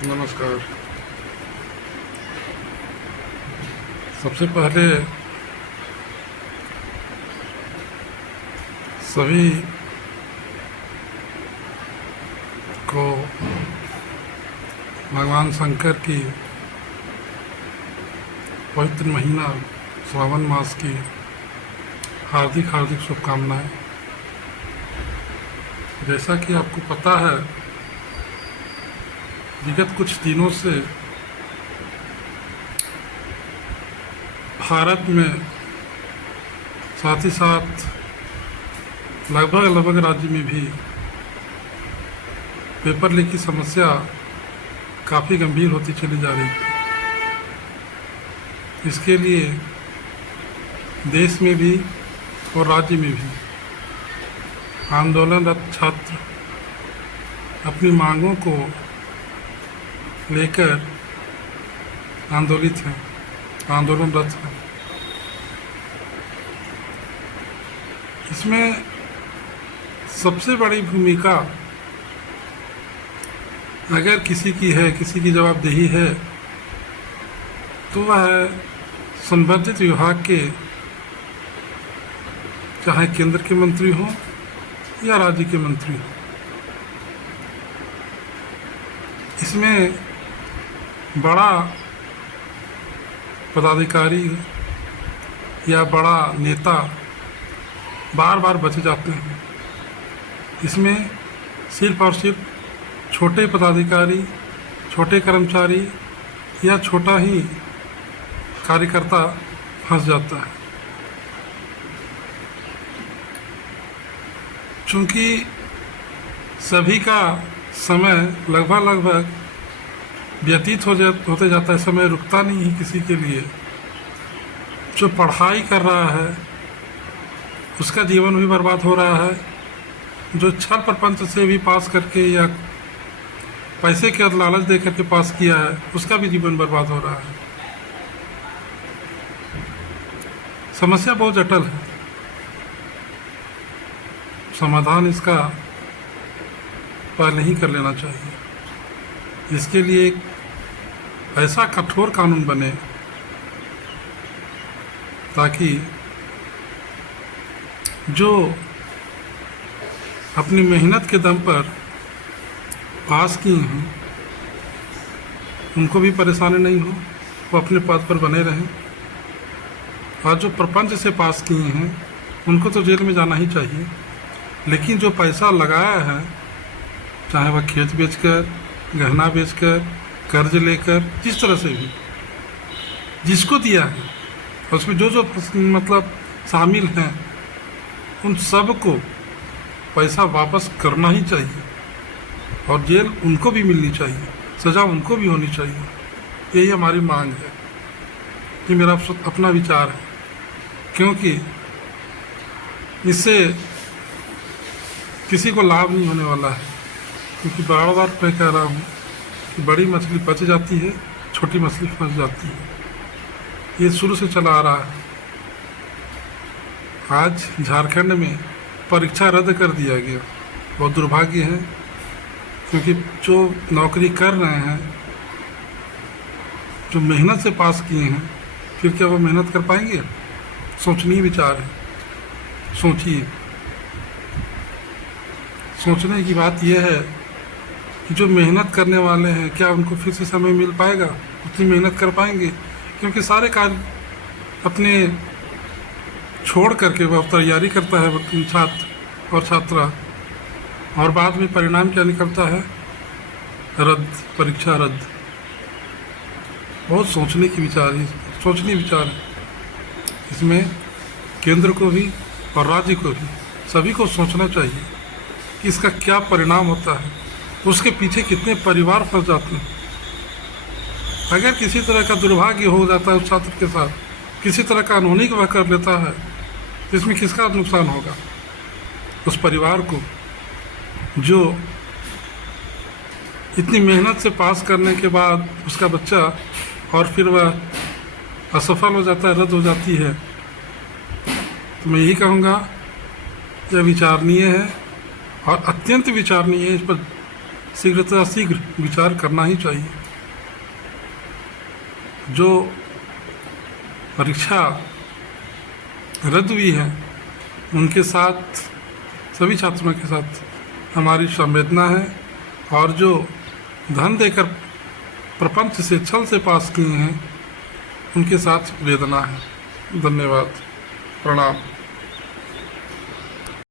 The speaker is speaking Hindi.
नमस्कार। सबसे पहले सभी को भगवान शंकर की पवित्र महीना श्रावण मास की हार्दिक हार्दिक शुभकामनाएं। जैसा कि आपको पता है, विगत कुछ दिनों से भारत में साथ ही साथ लगभग राज्य में भी पेपर लीक की समस्या काफ़ी गंभीर होती चली जा रही है। इसके लिए देश में भी और राज्य में भी आंदोलनरत छात्र अपनी मांगों को लेकर आंदोलनरत हैं। इसमें सबसे बड़ी भूमिका अगर किसी की है, किसी की जवाबदेही है, तो वह है संबंधित विभाग के, चाहे केंद्र के मंत्री हों या राज्य के मंत्री हों। इसमें बड़ा पदाधिकारी या बड़ा नेता बार बार बचे जाते हैं। इसमें सिर्फ और सिर्फ छोटे पदाधिकारी, छोटे कर्मचारी या छोटा ही कार्यकर्ता फंस जाता है। चूँकि सभी का समय लगभग व्यतीत होते जाता है, समय रुकता नहीं है किसी के लिए। जो पढ़ाई कर रहा है उसका जीवन भी बर्बाद हो रहा है, जो छल प्रपंच से भी पास करके या पैसे के लालच दे करके पास किया है उसका भी जीवन बर्बाद हो रहा है। समस्या बहुत जटिल है। समाधान इसका पहले ही कर लेना चाहिए। इसके लिए एक ऐसा कठोर कानून बने ताकि जो अपनी मेहनत के दम पर पास किए हैं उनको भी परेशानी नहीं हो, वो अपने पद पर बने रहें। और जो प्रपंच से पास किए हैं उनको तो जेल में जाना ही चाहिए। लेकिन जो पैसा लगाया है, चाहे वह खेत बेचकर, गहना बेचकर, कर्ज लेकर, जिस तरह से भी जिसको दिया है, उसमें जो मतलब शामिल हैं, उन सब को पैसा वापस करना ही चाहिए और जेल उनको भी मिलनी चाहिए, सज़ा उनको भी होनी चाहिए। यही हमारी मांग है, ये मेरा अपना विचार है। क्योंकि इससे किसी को लाभ नहीं होने वाला है। क्योंकि बार बार मैं कह रहा हूँ कि बड़ी मछली बच जाती है, छोटी मछली फंस जाती है। ये शुरू से चला आ रहा है। आज झारखंड में परीक्षा रद्द कर दिया गया, बहुत दुर्भाग्य है। क्योंकि जो नौकरी कर रहे हैं, जो मेहनत से पास किए हैं, फिर क्या वो मेहनत कर पाएंगे? सोचनीय विचार है। सोचने की बात यह है कि जो मेहनत करने वाले हैं, क्या उनको फिर से समय मिल पाएगा? उतनी मेहनत कर पाएंगे? क्योंकि सारे कार्य अपने छोड़ करके वह तैयारी करता है छात्र और छात्रा, और बाद में परिणाम क्या निकलता है? परीक्षा रद्द। बहुत सोचनीय विचार है। इसमें केंद्र को भी और राज्य को भी, सभी को सोचना चाहिए कि इसका क्या परिणाम होता है, उसके पीछे कितने परिवार फंस जाते हैं। अगर किसी तरह का दुर्भाग्य हो जाता है उस छात्र के साथ, किसी तरह का अनहोनी वह कर लेता है, तो इसमें किसका नुकसान होगा? उस परिवार को, जो इतनी मेहनत से पास करने के बाद उसका बच्चा और फिर वह असफल हो जाता है, रद्द हो जाती है। तो मैं यही कहूँगा, यह विचारणीय है और अत्यंत विचारणीय है। इस पर शीघ्र विचार करना ही चाहिए। जो परीक्षा रद्द हुई है उनके साथ, सभी छात्रों के साथ हमारी संवेदना है, और जो धन देकर प्रपंच से, छल से पास किए हैं उनके साथ वेदना है। धन्यवाद, प्रणाम।